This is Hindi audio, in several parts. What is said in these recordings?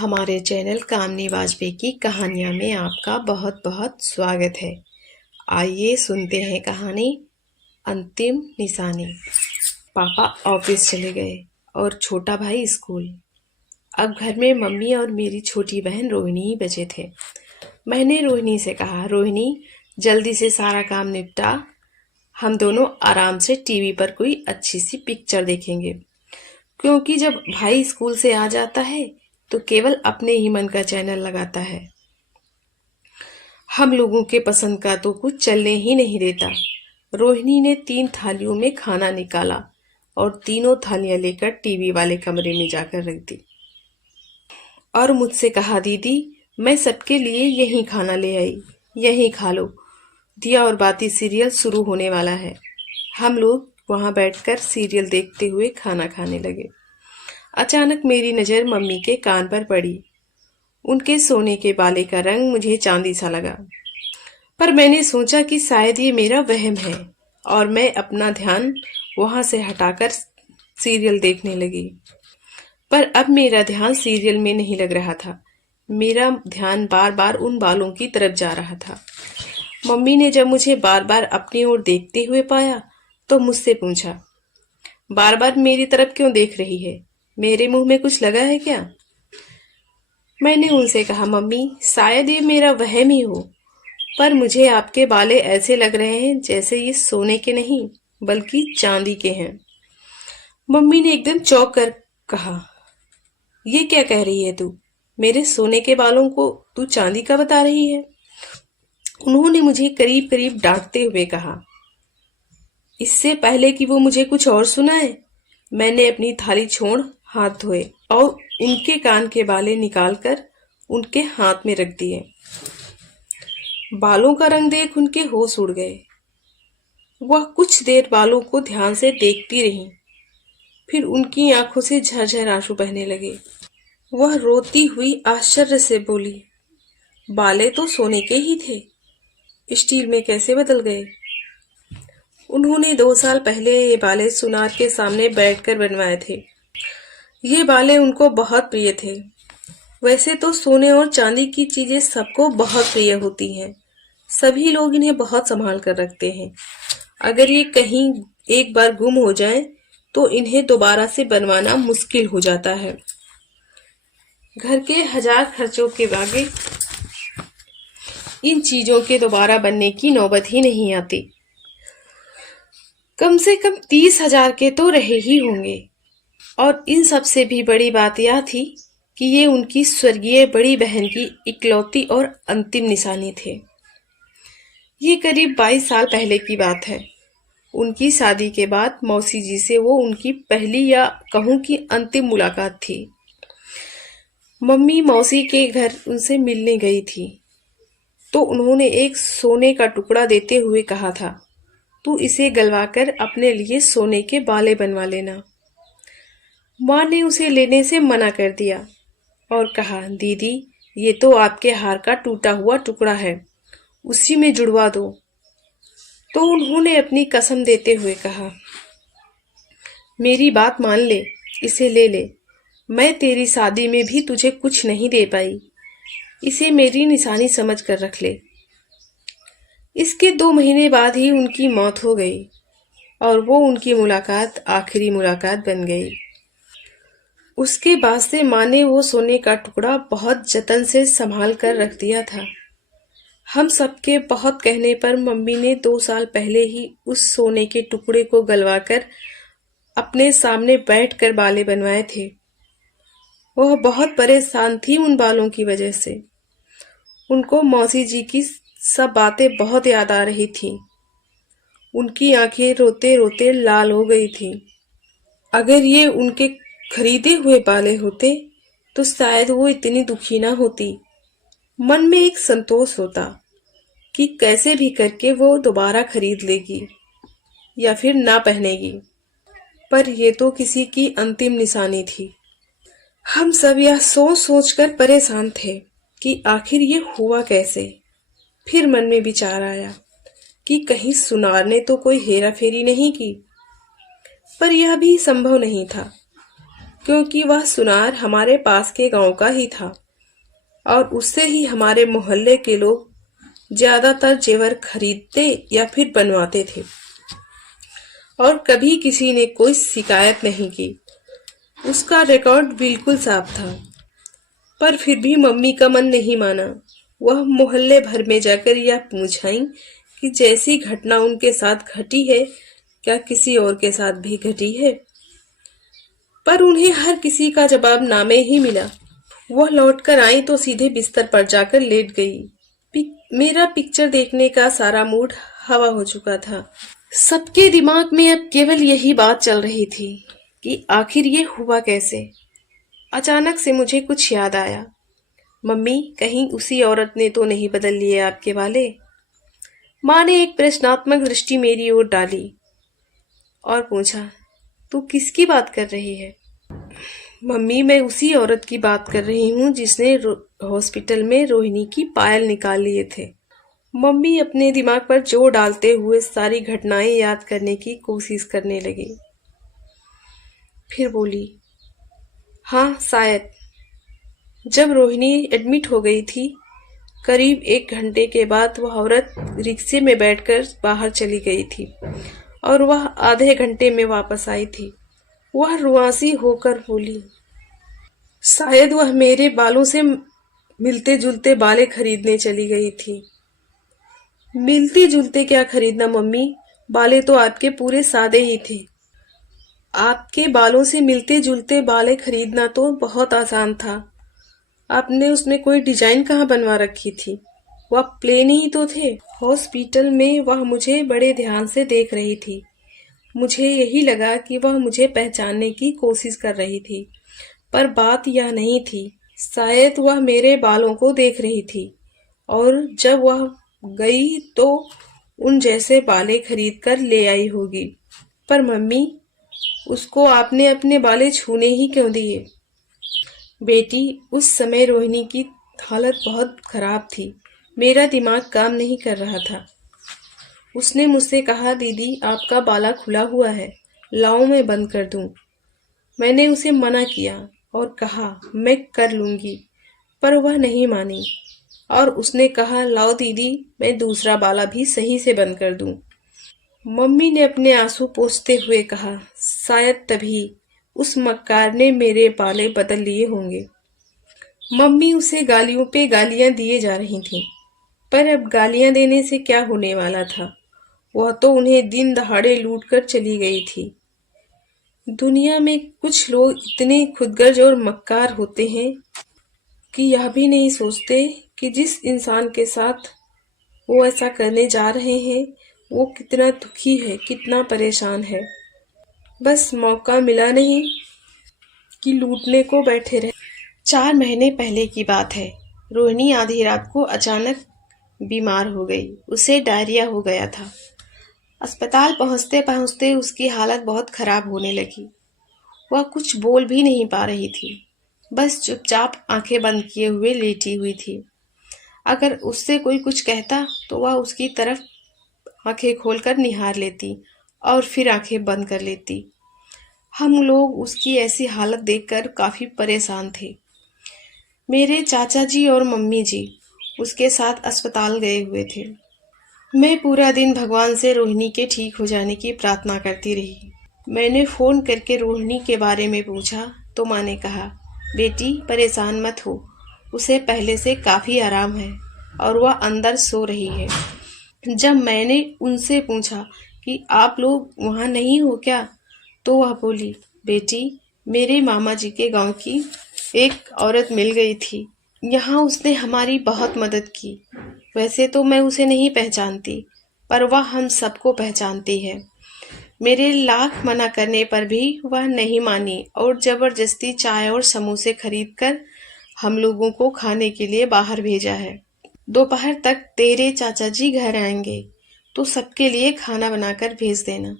हमारे चैनल कामनी वाजपेयी की कहानियाँ में आपका बहुत बहुत स्वागत है। आइए सुनते हैं कहानी अंतिम निशानी। पापा ऑफिस चले गए और छोटा भाई स्कूल। अब घर में मम्मी और मेरी छोटी बहन रोहिणी ही बचे थे। मैंने रोहिणी से कहा, रोहिणी जल्दी से सारा काम निपटा, हम दोनों आराम से टीवी पर कोई अच्छी सी पिक्चर देखेंगे, क्योंकि जब भाई स्कूल से आ जाता है तो केवल अपने ही मन का चैनल लगाता है। हम लोगों के पसंद का तो कुछ चलने ही नहीं देता। रोहिणी ने 3 थालियों में खाना निकाला और तीनों थालियां लेकर टीवी वाले कमरे में जाकर रख दी और मुझसे कहा, दीदी मैं सबके लिए यही खाना ले आई, यही खा लो। दिया और बाती सीरियल शुरू होने वाला है। हम लोग वहां बैठकर सीरियल देखते हुए खाना खाने लगे। अचानक मेरी नज़र मम्मी के कान पर पड़ी। उनके सोने के बाले का रंग मुझे चांदी सा लगा, पर मैंने सोचा कि शायद ये मेरा वहम है और मैं अपना ध्यान वहां से हटाकर सीरियल देखने लगी। पर अब मेरा ध्यान सीरियल में नहीं लग रहा था। मेरा ध्यान बार बार उन बालों की तरफ जा रहा था। मम्मी ने जब मुझे बार बार अपनी ओर देखते हुए पाया तो मुझसे पूछा, बार बार मेरी तरफ क्यों देख रही है? मेरे मुंह में कुछ लगा है क्या? मैंने उनसे कहा, मम्मी शायद ये मेरा वहम ही हो, पर मुझे आपके बाले ऐसे लग रहे हैं जैसे ये सोने के नहीं बल्कि चांदी के हैं। मम्मी ने एकदम चौंक कर कहा, ये क्या कह रही है तू? मेरे सोने के बालों को तू चांदी का बता रही है? उन्होंने मुझे करीब करीब डांटते हुए कहा। इससे पहले कि वो मुझे कुछ और सुनाए, मैंने अपनी थाली छोड़ हाथ धोए और उनके कान के बाले निकालकर उनके हाथ में रख दिए। बालों का रंग देख उनके होश उड़ गए। वह कुछ देर बालों को ध्यान से देखती रहीं, फिर उनकी आंखों से झरझर आंसू बहने लगे। वह रोती हुई आश्चर्य से बोली, बाले तो सोने के ही थे, स्टील में कैसे बदल गए? उन्होंने 2 साल पहले ये बाले सुनार के सामने बैठकर बनवाए थे। ये बाले उनको बहुत प्रिय थे। वैसे तो सोने और चांदी की चीजें सबको बहुत प्रिय होती हैं। सभी लोग इन्हें बहुत संभाल कर रखते हैं। अगर ये कहीं एक बार गुम हो जाएं, तो इन्हें दोबारा से बनवाना मुश्किल हो जाता है। घर के 1000 खर्चों के आगे इन चीजों के दोबारा बनने की नौबत ही नहीं आती। कम से कम 30,000 के तो रहे ही होंगे। और इन सब से भी बड़ी बात यह थी कि ये उनकी स्वर्गीय बड़ी बहन की इकलौती और अंतिम निशानी थे। ये करीब 22 साल पहले की बात है। उनकी शादी के बाद मौसी जी से वो उनकी पहली या कहूँ कि अंतिम मुलाकात थी। मम्मी मौसी के घर उनसे मिलने गई थी तो उन्होंने एक सोने का टुकड़ा देते हुए कहा था, तू इसे गलवाकर अपने लिए सोने के बाले बनवा लेना। माँ ने उसे लेने से मना कर दिया और कहा, दीदी ये तो आपके हार का टूटा हुआ टुकड़ा है, उसी में जुड़वा दो। तो उन्होंने अपनी कसम देते हुए कहा, मेरी बात मान ले, इसे ले ले। मैं तेरी शादी में भी तुझे कुछ नहीं दे पाई, इसे मेरी निशानी समझ कर रख ले। इसके 2 महीने बाद ही उनकी मौत हो गई और वो उनकी मुलाकात आखिरी मुलाकात बन गई। उसके बाद से माँ ने वो सोने का टुकड़ा बहुत जतन से संभाल कर रख दिया था। हम सबके बहुत कहने पर मम्मी ने 2 साल पहले ही उस सोने के टुकड़े को गलवाकर अपने सामने बैठकर बाले बनवाए थे। वह बहुत परेशान थी उन बालों की वजह से। उनको मौसी जी की सब बातें बहुत याद आ रही थी। उनकी आंखें रोते रोते लाल हो गई थी। अगर ये उनके खरीदे हुए बाले होते तो शायद वो इतनी दुखी ना होती। मन में एक संतोष होता कि कैसे भी करके वो दोबारा खरीद लेगी या फिर ना पहनेगी, पर ये तो किसी की अंतिम निशानी थी। हम सब यह सोच सोच कर परेशान थे कि आखिर ये हुआ कैसे। फिर मन में विचार आया कि कहीं सुनार ने तो कोई हेरा फेरी नहीं की, पर यह भी संभव नहीं था। क्योंकि वह सुनार हमारे पास के गांव का ही था और उससे ही हमारे मोहल्ले के लोग ज्यादातर जेवर खरीदते या फिर बनवाते थे और कभी किसी ने कोई शिकायत नहीं की। उसका रिकॉर्ड बिल्कुल साफ था। पर फिर भी मम्मी का मन नहीं माना। वह मोहल्ले भर में जाकर यह पूछ आई कि जैसी घटना उनके साथ घटी है क्या किसी और के साथ भी घटी है। पर उन्हें हर किसी का जवाब नामे ही मिला। वह लौटकर आई तो सीधे बिस्तर पर जाकर लेट गई। मेरा पिक्चर देखने का सारा मूड हवा हो चुका था। सबके दिमाग में अब केवल यही बात चल रही थी कि आखिर ये हुआ कैसे। अचानक से मुझे कुछ याद आया। मम्मी, कहीं उसी औरत ने तो नहीं बदल लिए आपके वाले? माँ ने एक प्रश्नात्मक दृष्टि मेरी ओर डाली और पूछा, तू किसकी बात कर रही है? मम्मी, मैं उसी औरत की बात कर रही हूँ जिसने हॉस्पिटल में रोहिणी की पायल निकाल लिए थे। मम्मी अपने दिमाग पर जोर डालते हुए सारी घटनाएं याद करने की कोशिश करने लगी। फिर बोली, हाँ शायद। जब रोहिणी एडमिट हो गई थी, करीब 1 घंटे के बाद वह औरत रिक्शे में बैठकर बाहर चली गई थी और वह आधे घंटे में वापस आई थी। वह रुआंसी होकर बोली, शायद वह मेरे बालों से मिलते जुलते बालें खरीदने चली गई थी। मिलते जुलते क्या खरीदना मम्मी, बालें तो आपके पूरे सादे ही थे। आपके बालों से मिलते जुलते बालें खरीदना तो बहुत आसान था। आपने उसमें कोई डिजाइन कहाँ बनवा रखी थी? वह प्लेन ही तो थे। हॉस्पिटल में वह मुझे बड़े ध्यान से देख रही थी। मुझे यही लगा कि वह मुझे पहचानने की कोशिश कर रही थी, पर बात यह नहीं थी। शायद वह मेरे बालों को देख रही थी और जब वह गई तो उन जैसे बाले खरीद कर ले आई होगी। पर मम्मी, उसको आपने अपने बाले छूने ही क्यों दिए? बेटी, उस समय रोहिणी की हालत बहुत खराब थी। मेरा दिमाग काम नहीं कर रहा था। उसने मुझसे कहा, दीदी आपका बाला खुला हुआ है, लाओ मैं बंद कर दूं। मैंने उसे मना किया और कहा मैं कर लूंगी, पर वह नहीं मानी और उसने कहा, लाओ दीदी मैं दूसरा बाला भी सही से बंद कर दूं। मम्मी ने अपने आंसू पोंछते हुए कहा, शायद तभी उस मक्कार ने मेरे बाले बदल लिए होंगे। मम्मी उसे गालियों पे गालियां दिए जा रही थीं, पर अब गालियां देने से क्या होने वाला था। वह तो उन्हें दिन दहाड़े लूट कर चली गई थी। दुनिया में कुछ लोग इतने खुदगर्ज और मक्कार होते हैं कि यह भी नहीं सोचते कि जिस इंसान के साथ वो ऐसा करने जा रहे हैं वो कितना दुखी है, कितना परेशान है। बस मौका मिला नहीं कि लूटने को बैठे रहे। 4 महीने पहले की बात है। रोहिणी आधी रात को अचानक बीमार हो गई। उसे डायरिया हो गया था। अस्पताल पहुंचते पहुंचते उसकी हालत बहुत खराब होने लगी। वह कुछ बोल भी नहीं पा रही थी, बस चुपचाप आंखें बंद किए हुए लेटी हुई थी। अगर उससे कोई कुछ कहता तो वह उसकी तरफ आंखें खोलकर निहार लेती और फिर आंखें बंद कर लेती। हम लोग उसकी ऐसी हालत देखकर काफी परेशान थे। मेरे चाचा जी और मम्मी जी उसके साथ अस्पताल गए हुए थे। मैं पूरा दिन भगवान से रोहिणी के ठीक हो जाने की प्रार्थना करती रही। मैंने फोन करके रोहिणी के बारे में पूछा तो माँ ने कहा, बेटी परेशान मत हो, उसे पहले से काफी आराम है और वह अंदर सो रही है। जब मैंने उनसे पूछा कि आप लोग वहाँ नहीं हो क्या, तो वह बोली, बेटी मेरे मामा जी के गांव की एक औरत मिल गई थी, यहाँ उसने हमारी बहुत मदद की। वैसे तो मैं उसे नहीं पहचानती, पर वह हम सबको पहचानती है। मेरे लाख मना करने पर भी वह नहीं मानी और जबरदस्ती चाय और समोसे खरीदकर हम लोगों को खाने के लिए बाहर भेजा है। दोपहर तक तेरे चाचा जी घर आएंगे तो सबके लिए खाना बनाकर भेज देना।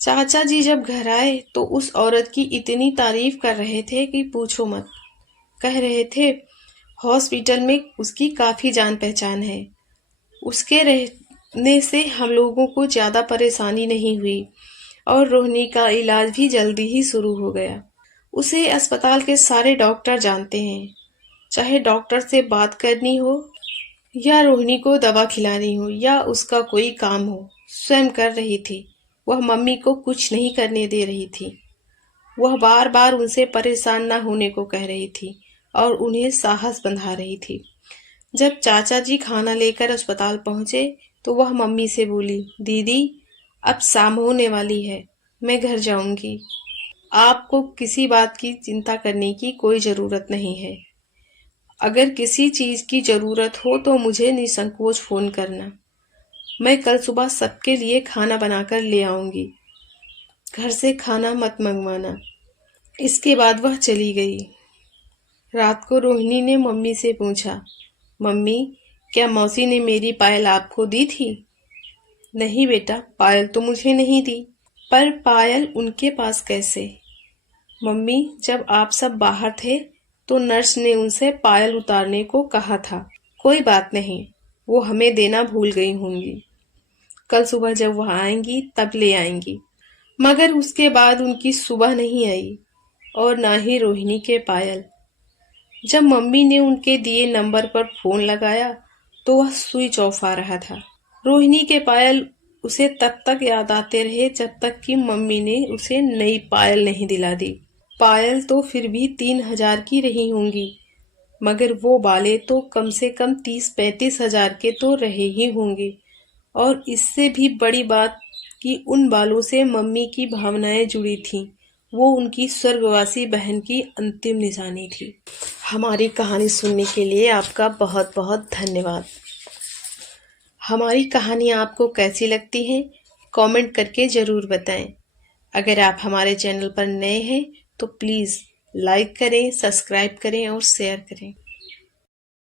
चाचा जी जब घर आए तो उस औरत की इतनी तारीफ कर रहे थे कि पूछो मत। कह रहे थे हॉस्पिटल में उसकी काफी जान पहचान है। उसके रहने से हम लोगों को ज्यादा परेशानी नहीं हुई और रोहिणी का इलाज भी जल्दी ही शुरू हो गया। उसे अस्पताल के सारे डॉक्टर जानते हैं। चाहे डॉक्टर से बात करनी हो या रोहिणी को दवा खिलानी हो या उसका कोई काम हो, स्वयं कर रही थी। वह मम्मी को कुछ नहीं करने दे रही थी। वह बार बार उनसे परेशान न होने को कह रही थी और उन्हें साहस बंधा रही थी। जब चाचा जी खाना लेकर अस्पताल पहुंचे तो वह मम्मी से बोली, दीदी अब शाम होने वाली है, मैं घर जाऊंगी। आपको किसी बात की चिंता करने की कोई ज़रूरत नहीं है। अगर किसी चीज़ की ज़रूरत हो तो मुझे निसंकोच फ़ोन करना। मैं कल सुबह सबके लिए खाना बनाकर ले आऊंगी। घर से खाना मत मंगवाना। इसके बाद वह चली गई। रात को रोहिणी ने मम्मी से पूछा, मम्मी क्या मौसी ने मेरी पायल आपको दी थी? नहीं बेटा, पायल तो मुझे नहीं दी। पर पायल उनके पास कैसे? मम्मी जब आप सब बाहर थे तो नर्स ने उनसे पायल उतारने को कहा था। कोई बात नहीं, वो हमें देना भूल गई होंगी। कल सुबह जब वह आएंगी तब ले आएंगी। मगर उसके बाद उनकी सुबह नहीं आई और ना ही रोहिणी के पायल। जब मम्मी ने उनके दिए नंबर पर फोन लगाया तो वह स्विच ऑफ आ रहा था। रोहिणी के पायल उसे तब तक याद आते रहे जब तक कि मम्मी ने उसे नई पायल नहीं दिला दी। पायल तो फिर भी 3,000 की रही होंगी, मगर वो बाले तो कम से कम 30-35 हजार के तो रहे ही होंगे। और इससे भी बड़ी बात कि उन बालों से मम्मी की भावनाएं जुड़ी थीं। वो उनकी स्वर्गवासी बहन की अंतिम निशानी थी। हमारी कहानी सुनने के लिए आपका बहुत बहुत धन्यवाद। हमारी कहानी आपको कैसी लगती है कमेंट करके ज़रूर बताएं। अगर आप हमारे चैनल पर नए हैं तो प्लीज़ लाइक करें, सब्सक्राइब करें और शेयर करें।